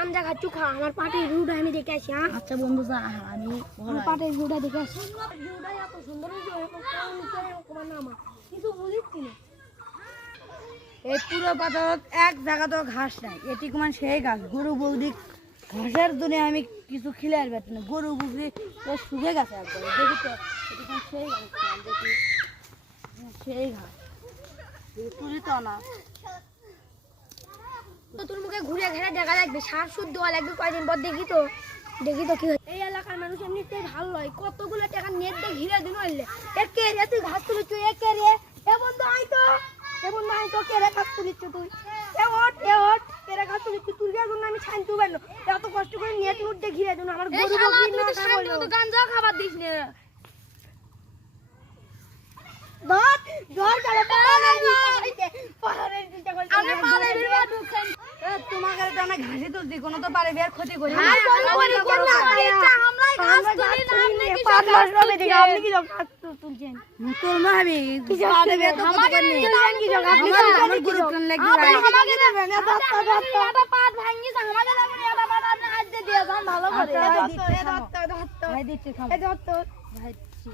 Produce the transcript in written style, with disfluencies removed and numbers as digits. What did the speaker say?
মাঞ্জা খাচ্ছু খা আমার পাটের ভিউটা আমি দেখে আসি। হ্যাঁ আচ্ছা বন্ধু যা আমি আমার পাটের ভিউটা দেখে আসি। ভিউটা এত সুন্দর হয়েছে নামা কিছু বুঝিস না। এই পুরো পাথরত এক জায়গা তো ঘাস নাই, এটি কুমান সেই ঘাস গরু বৌদি ঘাসের জন্য আমি কিছু খিলে আসবে না, গরু বৌদি শুকে গেছে একবার দেখি তো এটি কুমান সেই ঘাস দেখি সেই ঘাস তুলি তো না তো তোর মুখে ঘুরে ঘেরে দেখা লাগবে, সার শুদ্ধ হওয়া লাগবে কয়দিন পর দেখি তো কি হয়। এই এলাকার মানুষ এমনিতেই ভালো নয়, কতগুলো টাকা নেট দিয়ে ঘিরে দিন হইলে একে রে তুই ঘাস তুলিচ্ছু একে রে এ বন্ধু আই তো কে রে ঘাস তুলিচ্ছু তুই এ ওঠ কে রে ঘাস তুলিচ্ছু তুই জন্য আমি শান্তি পাইলো এত কষ্ট করে নেট নুট দিয়ে ঘিরে দিন আমার গরু বকরি না শান্তি মতো গাঞ্জা খাবার দিস না বাত জোর করে পাহাড়ের দিতে কইছে আমি পাহাড়ের ভিতর ঢুকছেন তোমাকে তো না ঘাসে তুলছি কোনো তো পারে বের ক্ষতি করি না আমরাই ঘাস তুলি না আপনি কি পাঁচ মাস হবে দেখি আপনি কি ঘাস তুলছেন তোর না আমি পারে বের তো ক্ষতি করি কি জগা আমার গরু প্রাণ লাগবে আমাকে দেবেন এটা পাট ভাঙিস আমাকে দেবেন এটা পাট আপনি হাত দিয়ে দিয়ে যান ভালো করে ভাই দিচ্ছি খাও এই দত্ত ভাই দিচ্ছি